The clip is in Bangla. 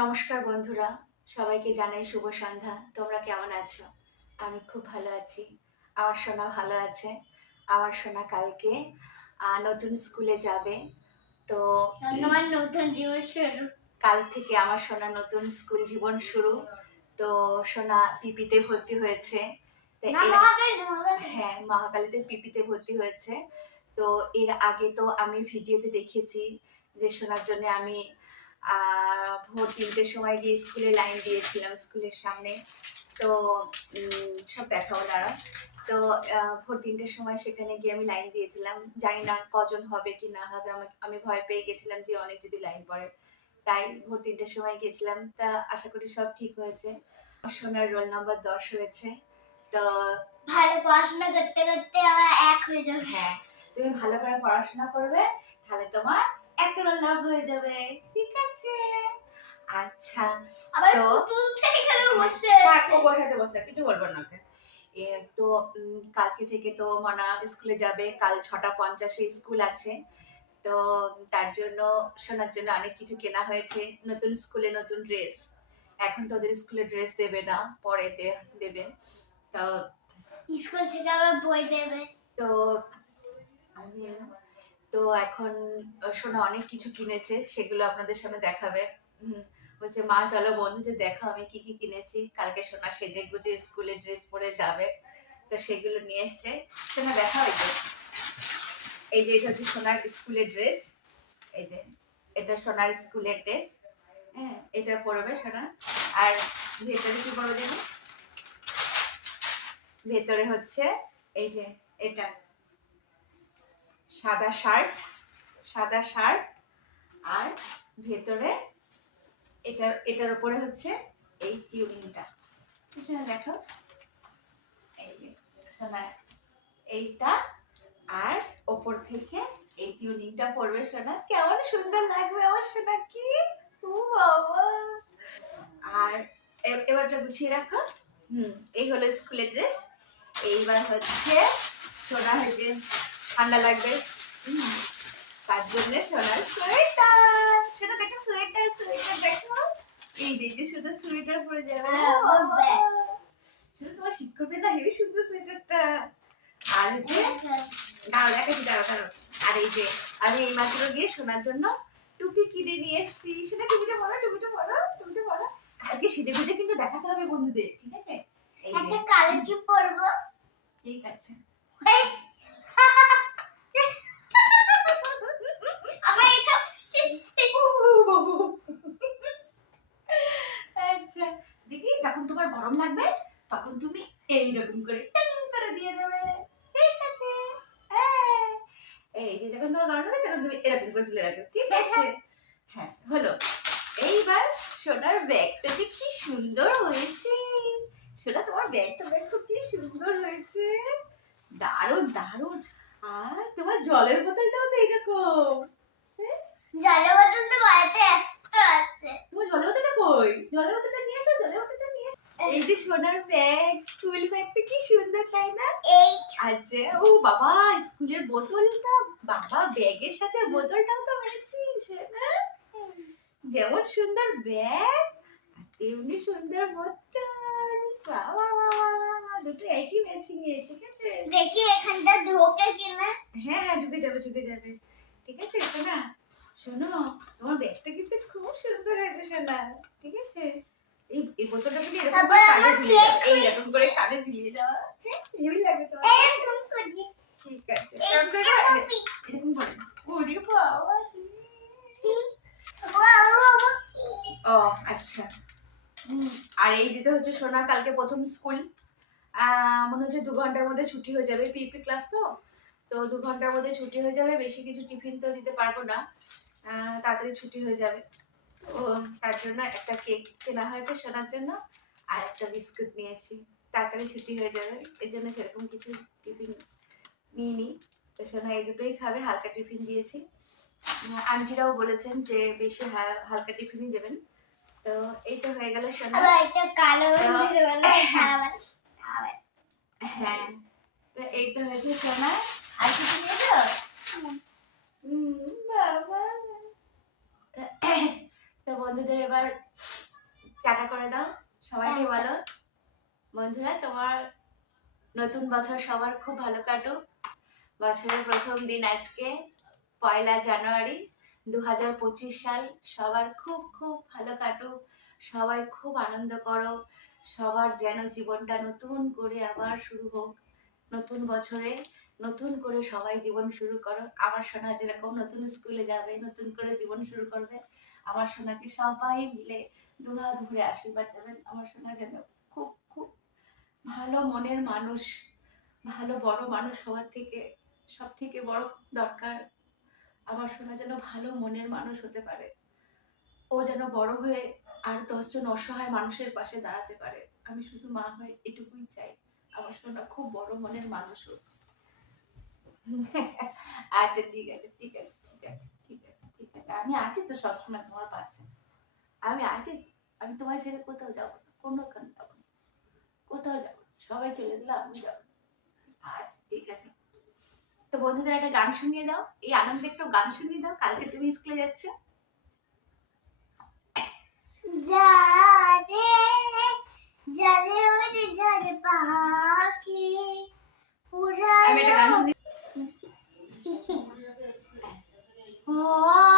নমস্কার বন্ধুরা সবাইকে জানাই শুভ সন্ধ্যা। তোমরা কেমন আছো? আমি খুব ভালো আছি। আমার সোনা ভালো আছে। আমার সোনা কালকে নতুন স্কুলে যাবে। তো আমার নতুন জীবন শুরু। কাল থেকে আমার সোনা নতুন স্কুল জীবন শুরু। তো সোনা পিপিতে ভর্তি হয়েছে। হ্যাঁ মহাকালীতে পিপিতে ভর্তি হয়েছে। তো এর আগে তো আমি ভিডিওতে দেখেছি যে শোনার জন্য আমি ভোর তিনটের সময় গিয়ে স্কুলে লাইন দিয়েছিলাম স্কুলের সামনে। তো সব দেখাও দাঁড়া তো ভোর তিনটের সময় সেখানে গিয়ে আমি লাইন দিয়েছিলাম। জানি না কজন হবে কি না হবে আমাকে আমি ভয় পেয়ে গেছিলাম যে অনেক যদি লাইন পড়ে। তাই ভোর তিনটের সময় গেছিলাম। তা আশা করি সব ঠিক হয়েছে। সোনার রোল নাম্বার দশ হয়েছে। তো ভালো পড়াশোনা করতে করতে আমার এক হয়ে যাবে। হ্যাঁ তুমি ভালো করে পড়াশোনা করবে তাহলে তোমার এক রোল লাভ হয়ে যাবে। ঠিক আছে? আচ্ছা আবার তো- পুতুল তো এখানে বসে থাক, আছে। বসাতে বসতে কিছু বলব না ওকে। তো কালকে থেকে তো মানা স্কুলে যাবে কাল ছটা পঞ্চাশে স্কুল আছে। তো তার জন্য শোনার জন্য অনেক কিছু কেনা হয়েছে নতুন স্কুলে নতুন ড্রেস এখন তো ওদের স্কুলে ড্রেস দেবে না পরে দেবে। তো স্কুল থেকে আবার বই দেবে। তো আমি তো এখন সোনা অনেক কিছু কিনেছে, সেগুলো আপনাদের সামনে দেখাবে। বলছে, মা, চলো বন্ধুদের দেখো আমি কি কি কিনেছি। কালকে সোনা সেজে গুজে স্কুলে ড্রেস পরে যাবে। তো সেগুলো নিয়ে এসছে। সোনা দেখা যে। এই যে, এটা হচ্ছে সোনার স্কুলের ড্রেস। এই যে, এটা সোনার স্কুলের ড্রেস। হ্যাঁ এটা পরবে সোনা। আর ভেতরে কি পরবে জানো? ভেতরে হচ্ছে, এই যে, এটা। সাদা শার্ট সাদা শার্ট, আর ভেতরে এটার এটার উপরে হচ্ছে এই টিউনিংটা। পিছনে দেখো, এই যে, সোনা, এইটা, আর ওপর থেকে এই টিউনিংটা পরবে সোনা। কেমন সুন্দর লাগবে আমার সোনা, কি আর এবারটা গুছিয়ে রাখো। হুম, এই হলো স্কুলের ড্রেস। এইবার হচ্ছে সোনা হয়েছে ঠান্ডা লাগবে। তার জন্য সোনার সোয়েটার। সেটা দেখো সোয়েটার সোয়েটার দেখো। এই দেখে সোনা সোয়েটার পরে যাবে। শুধু তোমার শিক্ষকের না? হেবি সুন্দর সোয়েটারটা। আর হচ্ছে দাঁড়াও দেখাচ্ছি দাঁড়াও আর এই যে আমি এই মাত্র গিয়ে শোনার জন্য টুপি কিনে নিয়ে এসেছি। সেটা টুপিটা পরো টুপিটা পরো টুপিটা পরো। কালকে সেজে গুজে কিন্তু দেখাতে হবে বন্ধুদের ঠিক আছে? একটা কালো কি পরবো। ঠিক আছে এই। আবার এটা আচ্ছা দেখি যখন তোমার গরম লাগবে তখন তুমি এইরকম করে টাং করে দিয়ে দেবে। ঠিক আছে? হ্যাঁ। এই যে যখন তোমার গরম লাগবে তখন তুমি এরকম করে তুলে রাখবে। ঠিক আছে? হ্যাঁ হলো। এইবার সোনার ব্যাগটা যে কি সুন্দর হয়েছে। সোনা তোমার ব্যাগটা দেখো কি সুন্দর হয়েছে। দারুণ দারুণ। আর তোমার জলের বোতলটাও তো এইরকম। জলের বোতল তো বাড়িতে একটা আছে। তোমার জলের বোতলটা কই? জলের বোতলটা নিয়ে এসো জলের বোতলটা নিয়ে এসো এই যে সোনার ব্যাগ স্কুল ব্যাগটা কি সুন্দর তাই না? এই। আচ্ছা ও বাবা স্কুলের বোতলটা বাবা ব্যাগের সাথে বোতলটাও তো মেরেছিস হ্যাঁ? যেমন সুন্দর ব্যাগ আর তেমনি সুন্দর বোতল। বাবা বাবা দুটো একই ম্যাচিং এ ঠিক আছে? দেখি এখানটা ঢোকে কিনা। হ্যাঁ হ্যাঁ ঢুকে যাবে ঢুকে যাবে। ঠিক আছে সোনা শোনো তোমার ব্যাগটা কিন্তু খুব সুন্দর হয়েছে সোনা। ঠিক আছে? এই এই বোতলটা তুমি এরকম করে আমার ঝুলিয়ে যাও এরকম করে কাঁধে ঝুলিয়ে যাওয়া হ্যাঁ, লাগে তোমার এরকম করি ঠিক আছে। এরকম করে। ওরে বাবা। ও আচ্ছা। হুম, আর এই যেটা হচ্ছে সোনা কালকে প্রথম স্কুল। মনে হচ্ছে দু ঘণ্টার মধ্যে ছুটি হয়ে যাবে। পিপি ক্লাস তো। তো দু ঘণ্টার মধ্যে ছুটি হয়ে যাবে। বেশি কিছু টিফিন তো দিতে পারব না। তাড়াতাড়ি ছুটি হয়ে যাবে। তো তার জন্য একটা কেক কেনা হয়েছে সোনার জন্য আর একটা বিস্কুট নিয়েছি। তাড়াতাড়ি ছুটি হয়ে যাবে এর জন্য সেরকম কিছু টিফিন নিয়ে নিই তো সোনা এই দুটোই খাবে হালকা টিফিন দিয়েছি। আন্টিরাও বলেছেন যে বেশি হালকা টিফিনই দেবেন। তো এই তো হয়ে গেল সোনা। হয়ে হ্যাঁ। তো এই তো হয়েছে সোনা। আর কিছু নিয়ে বাবা। তা- বন্ধুদের এবার টাটা করে দাও। সবাইকে বলো। বন্ধুরা তোমার নতুন বছর সবার খুব ভালো কাটুক। বছরের প্রথম দিন আজকে পয়লা জানুয়ারি দু হাজার পঁচিশ সাল। সবার খুব খুব ভালো কাটুক। সবাই খুব আনন্দ করো। সবার যেন জীবনটা নতুন করে আবার শুরু হোক। নতুন বছরে নতুন করে সবাই জীবন শুরু করো। আমার সোনা যেরকম নতুন স্কুলে যাবে নতুন করে জীবন শুরু করবে। আমার সোনাকে সবাই মিলে দুহাত ভরে আশীর্বাদ দেবেন। আমার সোনা যেন খুব খুব ভালো মনের মানুষ, ভালো বড় মানুষ হওয়ার থেকে সব থেকে বড় দরকার আমার সোনা যেন ভালো মনের মানুষ হতে পারে। ও যেন বড় হয়ে আর দশজন অসহায় মানুষের পাশে দাঁড়াতে পারে। আমি শুধু মা হয়ে এটুকুই চাই। আমার সোনা খুব বড় মনের মানুষ হোক। আচ্ছা ঠিক আছে ঠিক আছে ঠিক আছে ঠিক আছে। ঠিক আছে আমি আছি তো সবসময় তোমার পাশে। আমি আছি। আমি তোমার ছেড়ে কোথাও যাব না কোনোখানে যাব না। কোথাও যাব সবাই চলে গেলে আমি যাব আচ্ছা ঠিক আছে। তো বন্ধুদের একটা গান শুনিয়ে দাও এই আনন্দে একটু গান শুনিয়ে দাও কালকে তুমি স্কুলে যাচ্ছ। যারে যারে ওরে পাখি আমি একটা